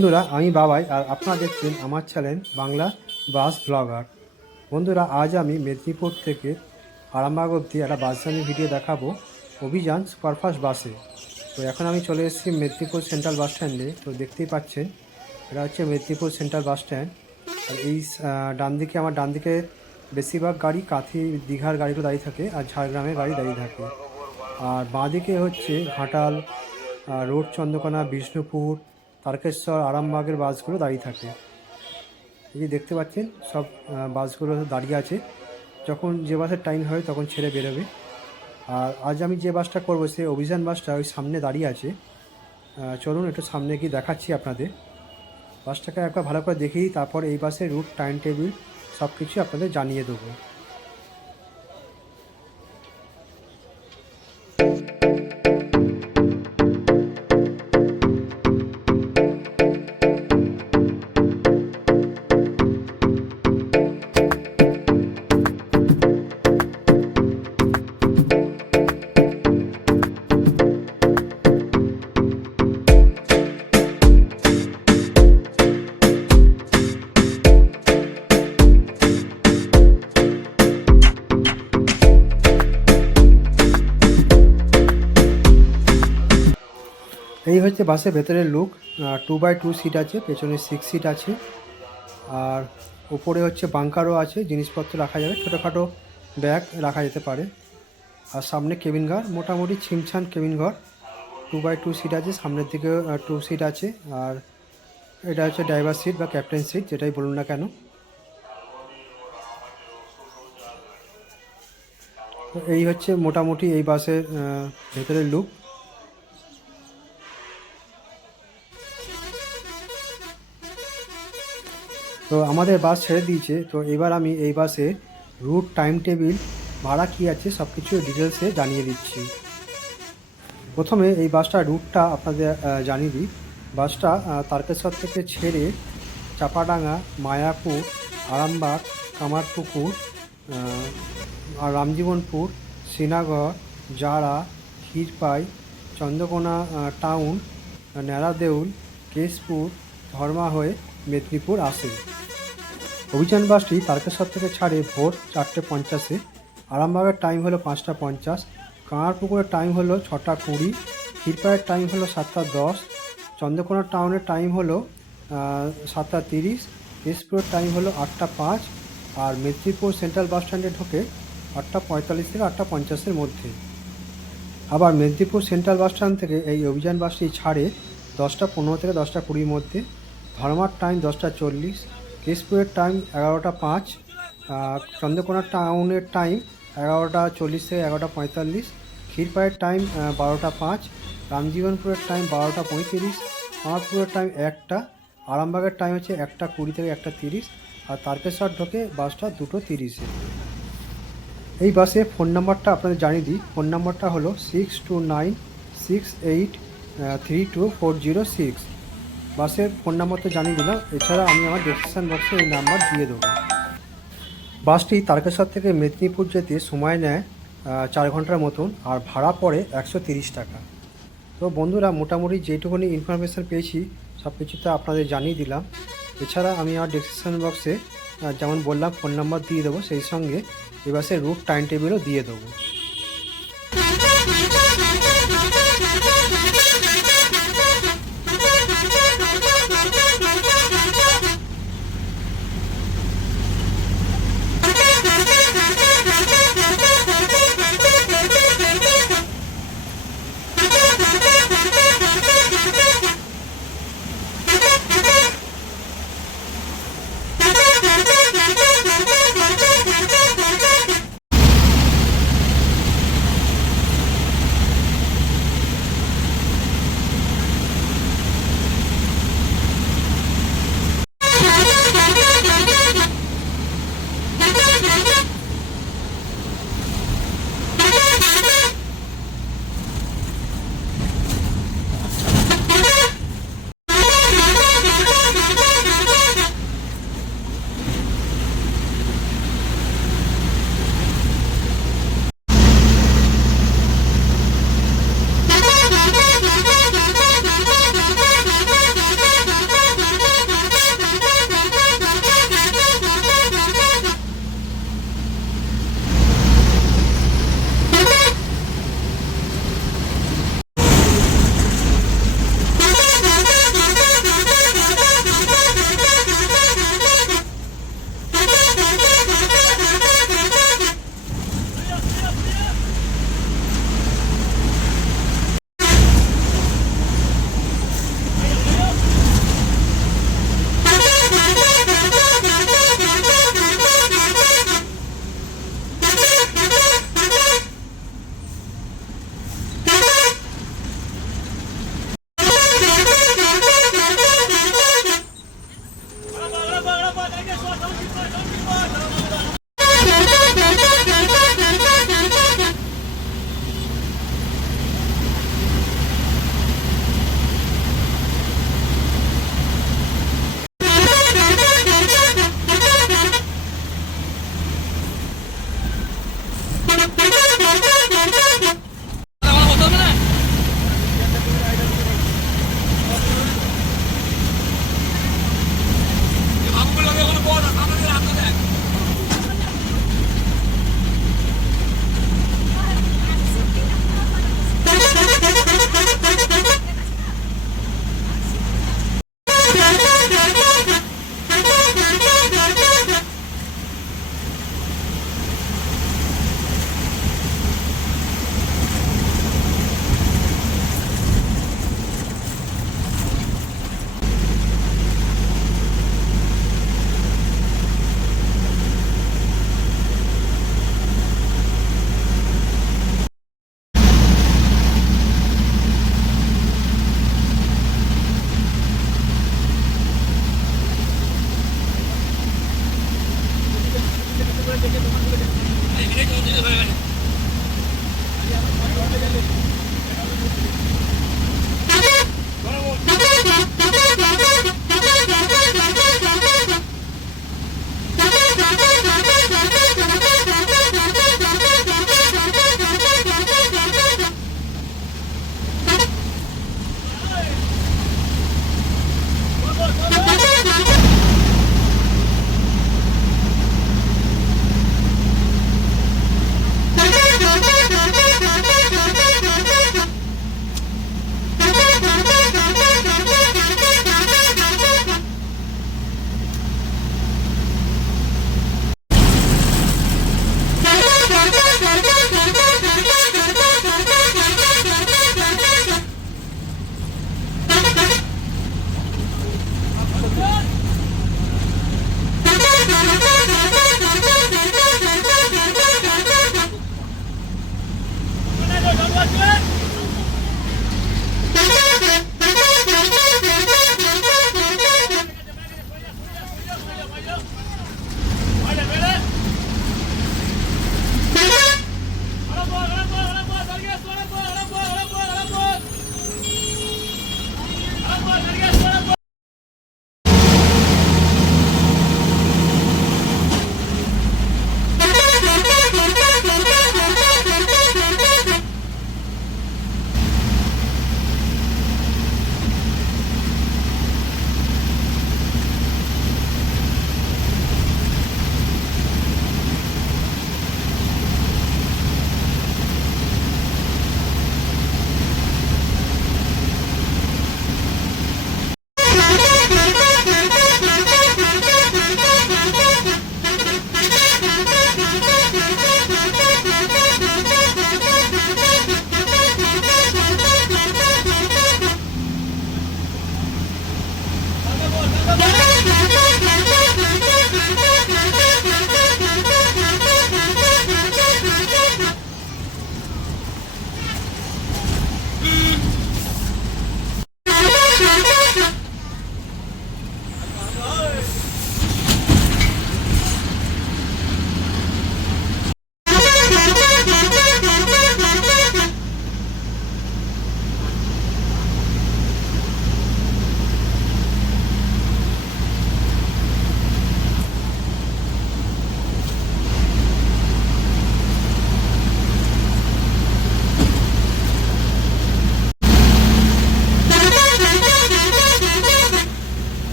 বন্ধুরা, আমি বাবাই আর আপনারা দেখছেন আমার চ্যানেল বাংলা বাস ব্লগার। বন্ধুরা, আজ আমি মেদিনীপুর থেকে আরামবাগ অবধি একটা বাস জার্নি ভিডিও দেখাবো অভিযান সুপারফাস্ট বাসে। তো এখন আমি চলে এসেছি মেদিনীপুর সেন্ট্রাল বাস স্ট্যান্ডে। তো দেখতেই পাচ্ছেন এটা হচ্ছে মেদিনীপুর সেন্ট্রাল বাস স্ট্যান্ড। আর এই আমার ডান দিকে বেশিরভাগ গাড়ি কাঁথি দীঘার গাড়িগুলো দাঁড়িয়ে থাকে আর ঝাড়গ্রামের গাড়ি দাঁড়িয়ে থাকে। আর বাঁদিকে হচ্ছে ঘাটাল, রোড, চন্দ্রকোনা, বিষ্ণুপুর, তারকেশ্বর, আরামবাগের বাসগুলো দাঁড়িয়ে থাকে। এই যে দেখতে পাচ্ছেন সব বাসগুলো দাঁড়িয়ে আছে, যখন যে বাসের টাইম হয় তখন ছেড়ে বেরোবে। আর আজ আমি যে বাসটা করবো সেই অভিযান বাসটা ওই সামনে দাঁড়িয়ে আছে। চলুন একটু সামনে গিয়ে দেখাচ্ছি আপনাদের। বাসটাকে একবার ভালো করে দেখেই তারপর এই বাসের রুট, টাইম টেবিল সব কিছু আপনাদের জানিয়ে দেবো। এই হচ্ছে বাসের ভেতরের লুক। 2x2 সিট আছে, পেছনে 6 সিট আছে। আর উপরে হচ্ছে বাঙ্কারও আছে, জিনিসপত্র রাখা যাবে, ছোটোখাটো ব্যাগ রাখা যেতে পারে। আর সামনে কেবিন ঘর, মোটামুটি ছিমছাম কেবিন ঘর। 2x2 সিট আছে, সামনের দিকে 2 সিট আছে। আর এটা হচ্ছে ড্রাইভার সিট বা ক্যাপ্টেন সিট, যেটাই বলুন না কেন। এই হচ্ছে মোটামুটি এই বাসের ভেতরের লুক। তো আমাদের বাস ছেড়ে দিয়েছে। তো এবার আমি এই বাসে রুট, টাইম টেবিল, ভাড়া কী আছে সব কিছু ডিটেলসে জানিয়ে দিচ্ছি। প্রথমে এই বাসটার রুটটা আপনাদের জানিয়ে দিই। বাসটা তারকেশ্বর থেকে ছেড়ে চাপাডাঙ্গা, মায়াপুর, আরামবাগ, কামারপুকুর, আর রামজীবনপুর, শ্রীনগর, জারা, ক্ষীরপাই, চন্দ্রকোনা টাউন, ন্যাড়াদেউল, কেশপুর, ধর্মা হয়ে মেদিনীপুর আসে। অভিযান বাসটি তারকেশ্বর থেকে ছাড়ে ভোর 4:50। আরামবাগের টাইম হলো 5:50, কামারপুকুরের টাইম হলো 6:20, ক্ষীরপাইয়ের টাইম হলো 7:10, চন্দ্রকোনা টাউনের টাইম হলো 7:30, কেশপুরের টাইম হলো 8:05। আর মেদিনীপুর সেন্ট্রাল বাস স্ট্যান্ডে ঢোকে 8:45 থেকে 8:50-এর মধ্যে। আবার মেদিনীপুর সেন্ট্রাল বাস স্ট্যান্ড থেকে এই অভিযান বাসটি ছাড়ে 10:15 থেকে 10:20-র মধ্যে। ধর্মার টাইম 10:40, কেশপুরের টাইম 11:05, চন্দ্রকোনা টাউনের টাইম 11:40 থেকে 11:45, ক্ষীরপাইয়ের টাইম 12:05, রামজীবনপুরের টাইম 12:35, কামারপুরের টাইম 1টা, আরামবাগের টাইম হচ্ছে 1:20 থেকে 1:30। আর তারকেশ্বর ঢোকে বাসটা 2:30-এ। এই বাসে ফোন নাম্বারটা আপনাদের জানিয়ে দিই। ফোন নাম্বারটা হলো 6296832406। বাসের ফোন নাম্বার তো জানিয়ে দিলাম, এছাড়া আমি আমার ডেসক্রিপশান বক্সে এই নাম্বার দিয়ে দেবো। বাসটি তারকেশ্বর থেকে মেদিনীপুর যেতে সময় নেয় 4 ঘন্টার মতন, আর ভাড়া পড়ে 130 টাকা। তো বন্ধুরা, মোটামুটি যেটুকুনি ইনফরমেশান পেয়েছি সব কিছুতে আপনাদের জানিয়ে দিলাম। এছাড়া আমি আমার ডেসক্রিপশান বক্সে যেমন বললাম ফোন নাম্বার দিয়ে দেবো, সেই সঙ্গে এই বাসের রুট, টাইম টেবিলও দিয়ে দেবো।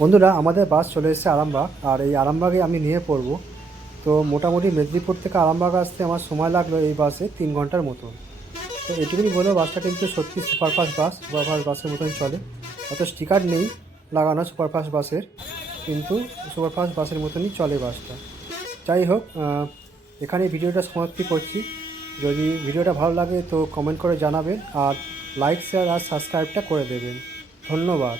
বন্ধুরা, আমাদের বাস চলে এসেছে আরামবাগ, আর এই আরামবাগে আমি নিয়ে পড়বো। তো মোটামুটি মেদিনীপুর থেকে আরামবাগ আসতে আমার সময় লাগলো এই বাসে 3 ঘন্টার মতো। তো এটুকুনি বলেও বাসটা কিন্তু সত্যি সুপারফাস্ট বাস, সুপারফাস্ট বাসের মতন চলে। অত স্টিকার নেই লাগানো সুপারফাস্ট বাসের, কিন্তু সুপারফাস্ট বাসের মতনই চলে বাসটা। যাই হোক, এখানে ভিডিওটা সমাপ্তি করছি। যদি ভিডিওটা ভালো লাগে তো কমেন্ট করে জানাবেন, আর লাইক শেয়ার আর সাবস্ক্রাইবটা করে দেবেন। ধন্যবাদ।